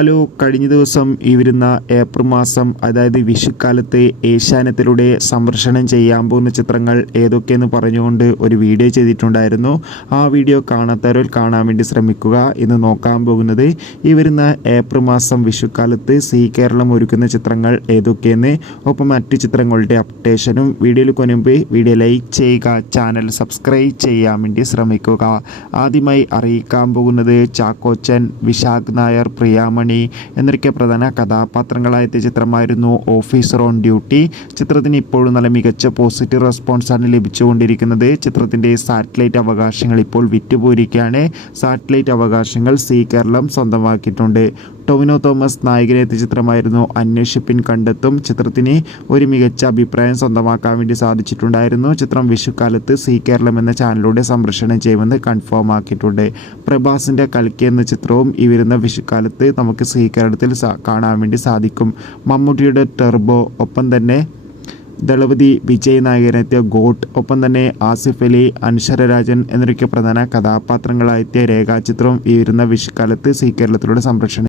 Hello, കഴിഞ്ഞ ദിവസം ഈ വരുന്ന ഏപ്രിൽ മാസം അതായത് വിഷുക്കാലത്ത് ഏഷ്യാനെറ്റിലൂടെ സംപ്രേഷണം ചെയ്യാൻ പോകുന്ന ചിത്രങ്ങൾ ഏതൊക്കെയെന്ന് പറഞ്ഞുകൊണ്ട് ഒരു വീഡിയോ ചെയ്തിട്ടുണ്ടായിരുന്നു. ആ വീഡിയോ കാണാത്തവർ കാണാൻ വേണ്ടി ശ്രമിക്കുക. ഇന്ന് നോക്കാൻ പോകുന്നത് ഈ വരുന്ന ഏപ്രിൽ മാസം വിഷുക്കാലത്ത് സീ കേരളം ഒരുക്കുന്ന ചിത്രങ്ങൾ ഏതൊക്കെയെന്ന്, ഒപ്പം മറ്റ് ചിത്രങ്ങളുടെ അപ്ഡേഷനും വീഡിയോയിൽ കൊനുമ്പ് വീഡിയോ ലൈക്ക് ചെയ്യുക, ചാനൽ സബ്സ്ക്രൈബ് ചെയ്യാൻ വേണ്ടി ശ്രമിക്കുക. ആദ്യമായി അറിയിക്കാൻ പോകുന്നത് ചാക്കോച്ചൻ, വിശാഖ് നായർ, പ്രിയാമണി എന്നൊക്കെ പ്രധാന കഥാപാത്രങ്ങളായെത്തിയ ചിത്രമായിരുന്നു ഓഫീസർ ഓൺ ഡ്യൂട്ടി. ചിത്രത്തിന് ഇപ്പോഴും നല്ല മികച്ച പോസിറ്റീവ് റെസ്പോൺസാണ് ലഭിച്ചുകൊണ്ടിരിക്കുന്നത്. ചിത്രത്തിൻ്റെ സാറ്റലൈറ്റ് അവകാശങ്ങൾ ഇപ്പോൾ വിറ്റുപോയിരിക്കുകയാണ്. സാറ്റലൈറ്റ് അവകാശങ്ങൾ സീ കേരളം സ്വന്തമാക്കിയിട്ടുണ്ട്. ടൊവിനോ തോമസ് നായകനെത്തിയ ചിത്രമായിരുന്നു അന്വേഷിപ്പിൻ കണ്ടെത്തും. ചിത്രത്തിന് ഒരു മികച്ച അഭിപ്രായം സ്വന്തമാക്കാൻ വേണ്ടി സാധിച്ചിട്ടുണ്ടായിരുന്നു. ചിത്രം വിഷുക്കാലത്ത് സീ കേരളം എന്ന ചാനലിലൂടെ സംപ്രേഷണം ചെയ്യുമെന്ന് കൺഫേം ആക്കിയിട്ടുണ്ട്. പ്രഭാസിൻ്റെ കൽക്കി എന്ന ചിത്രവും ഈ വരുന്ന വിഷുക്കാലത്ത് നമുക്ക് സീ കേരളത്തിൽ കാണാൻ വേണ്ടി സാധിക്കും. മമ്മൂട്ടിയുടെ ടെർബോ, ഒപ്പം തന്നെ ദളപതി വിജയ് നായകനെത്തിയ ഗോട്ട്, ഒപ്പം തന്നെ ആസിഫ് അലി, അനശ്വരരാജൻ എന്നൊക്കെ പ്രധാന കഥാപാത്രങ്ങളായെത്തിയ രേഖാചിത്രവും ഈ വരുന്ന വിഷുക്കാലത്ത് സീ കേരളത്തിലൂടെ സംപ്രേഷണം